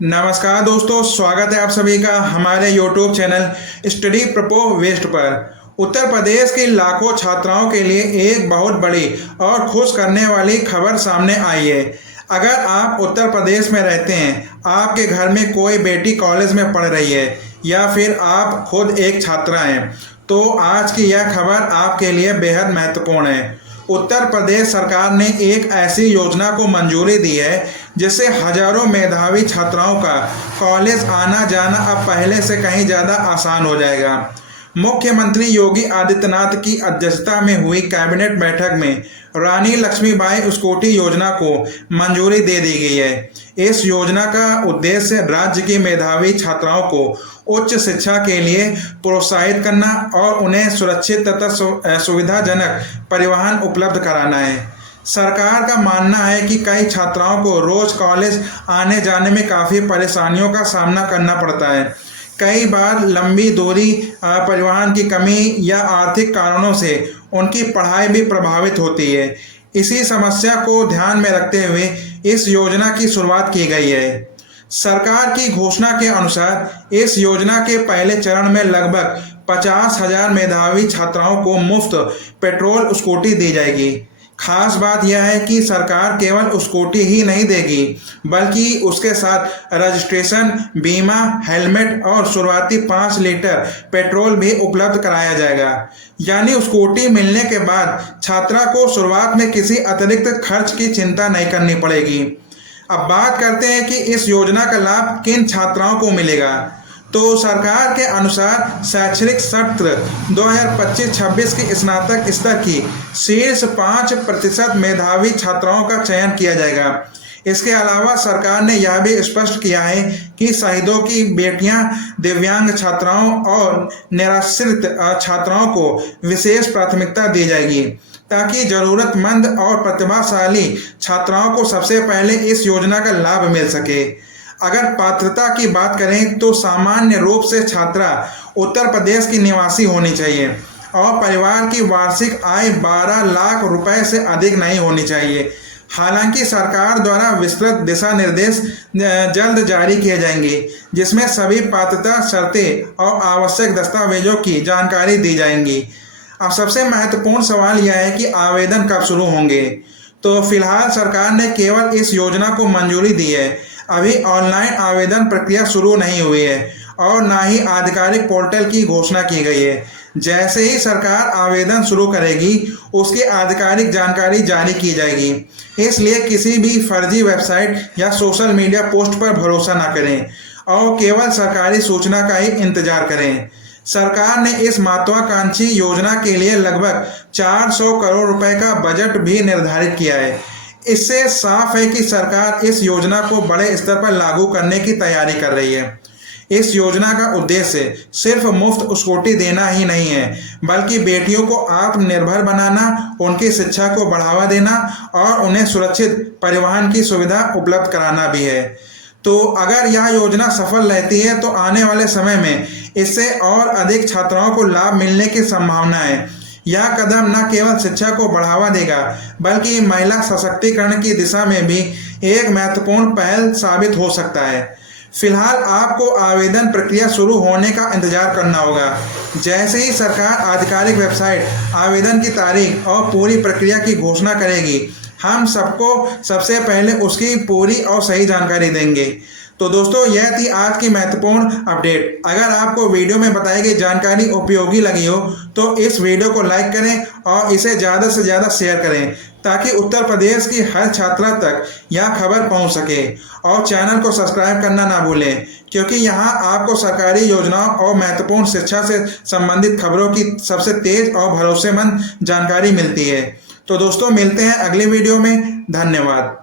नमस्कार दोस्तों, स्वागत है आप सभी का हमारे YouTube चैनल स्टडी प्रपो वेस्ट पर। उत्तर प्रदेश की लाखों छात्राओं के लिए एक बहुत बड़ी और खुश करने वाली खबर सामने आई है। अगर आप उत्तर प्रदेश में रहते हैं, आपके घर में कोई बेटी कॉलेज में पढ़ रही है या फिर आप खुद एक छात्रा हैं, तो आज की यह खबर आपके लिए बेहद महत्वपूर्ण है। उत्तर प्रदेश सरकार ने एक ऐसी योजना को मंजूरी दी है जिससे हजारों मेधावी छात्राओं का कॉलेज आना जाना अब पहले से कहीं ज़्यादा आसान हो जाएगा। मुख्यमंत्री योगी आदित्यनाथ की अध्यक्षता में हुई कैबिनेट बैठक में रानी लक्ष्मीबाई स्कूटी योजना को मंजूरी दे दी गई है। इस योजना का उद्देश्य राज्य की मेधावी छात्राओं को उच्च शिक्षा के लिए प्रोत्साहित करना और उन्हें सुरक्षित तथा सुविधाजनक परिवहन उपलब्ध कराना है। सरकार का मानना है कि कई छात्राओं को रोज कॉलेज आने जाने में काफ़ी परेशानियों का सामना करना पड़ता है। कई बार लंबी दूरी, परिवहन की कमी या आर्थिक कारणों से उनकी पढ़ाई भी प्रभावित होती है। इसी समस्या को ध्यान में रखते हुए इस योजना की शुरुआत की गई है। सरकार की घोषणा के अनुसार इस योजना के पहले चरण में लगभग 50,000 मेधावी छात्राओं को मुफ्त पेट्रोल स्कूटी दी जाएगी। खास बात यह है कि सरकार केवल स्कूटी ही नहीं देगी, बल्कि उसके साथ रजिस्ट्रेशन, बीमा, हेलमेट और शुरुआती 5 लीटर पेट्रोल भी उपलब्ध कराया जाएगा। यानी स्कूटी मिलने के बाद छात्रा को शुरुआत में किसी अतिरिक्त खर्च की चिंता नहीं करनी पड़ेगी। अब बात करते हैं कि इस योजना का लाभ किन छात्राओं को मिलेगा। तो सरकार के अनुसार शैक्षणिक सत्र 2025-26 की स्नातक स्तर की शीर्ष 5% मेधावी छात्राओं का चयन किया जाएगा। इसके अलावा सरकार ने यह भी स्पष्ट किया है कि शहीदों की बेटियां, दिव्यांग छात्राओं और निराश्रित छात्राओं को विशेष प्राथमिकता दी जाएगी, ताकि जरूरतमंद और प्रतिभाशाली छात्राओं को सबसे पहले इस योजना का लाभ मिल सके। अगर पात्रता की बात करें तो सामान्य रूप से छात्रा उत्तर प्रदेश की निवासी होनी चाहिए और परिवार की वार्षिक आय 12 लाख रुपए से अधिक नहीं होनी चाहिए। हालांकि सरकार द्वारा विस्तृत दिशा निर्देश जल्द जारी किए जाएंगे, जिसमें सभी पात्रता शर्तें और आवश्यक दस्तावेजों की जानकारी दी जाएंगी। अब सबसे महत्वपूर्ण सवाल यह है कि आवेदन कब शुरू होंगे। तो फिलहाल सरकार ने केवल इस योजना को मंजूरी दी है। अभी ऑनलाइन आवेदन प्रक्रिया शुरू नहीं हुई है और ना ही आधिकारिक पोर्टल की घोषणा की गई है। जैसे ही सरकार आवेदन शुरू करेगी, उसकी आधिकारिक जानकारी जारी की जाएगी। इसलिए किसी भी फर्जी वेबसाइट या सोशल मीडिया पोस्ट पर भरोसा ना करें और केवल सरकारी सूचना का ही इंतजार करें। सरकार ने इस महत्वाकांक्षी योजना के लिए लगभग 400 करोड़ रुपए का बजट भी निर्धारित किया है। इससे साफ है कि सरकार इस योजना को बड़े स्तर पर लागू करने की तैयारी कर रही है। इस योजना का उद्देश्य सिर्फ मुफ्त स्कूटी देना ही नहीं है, बल्कि बेटियों को आत्मनिर्भर बनाना, उनकी शिक्षा को बढ़ावा देना और उन्हें सुरक्षित परिवहन की सुविधा उपलब्ध कराना भी है। तो अगर यह योजना सफल रहती है तो आने वाले समय में इससे और अधिक छात्राओं को लाभ मिलने की संभावना है। यह कदम न केवल शिक्षा को बढ़ावा देगा, बल्कि महिला सशक्तिकरण की दिशा में भी एक महत्वपूर्ण पहल साबित हो सकता है। फिलहाल आपको आवेदन प्रक्रिया शुरू होने का इंतजार करना होगा। जैसे ही सरकार आधिकारिक वेबसाइट, आवेदन की तारीख और पूरी प्रक्रिया की घोषणा करेगी, हम सबको सबसे पहले उसकी पूरी और सही जानकारी देंगे। तो दोस्तों, यह थी आज की महत्वपूर्ण अपडेट। अगर आपको वीडियो में बताई गई जानकारी उपयोगी लगी हो तो इस वीडियो को लाइक करें और इसे ज़्यादा से ज़्यादा शेयर करें, ताकि उत्तर प्रदेश की हर छात्रा तक यह खबर पहुंच सके। और चैनल को सब्सक्राइब करना ना भूलें, क्योंकि यहां आपको सरकारी योजनाओं और महत्वपूर्ण शिक्षा से संबंधित खबरों की सबसे तेज और भरोसेमंद जानकारी मिलती है। तो दोस्तों, मिलते हैं अगले वीडियो में। धन्यवाद।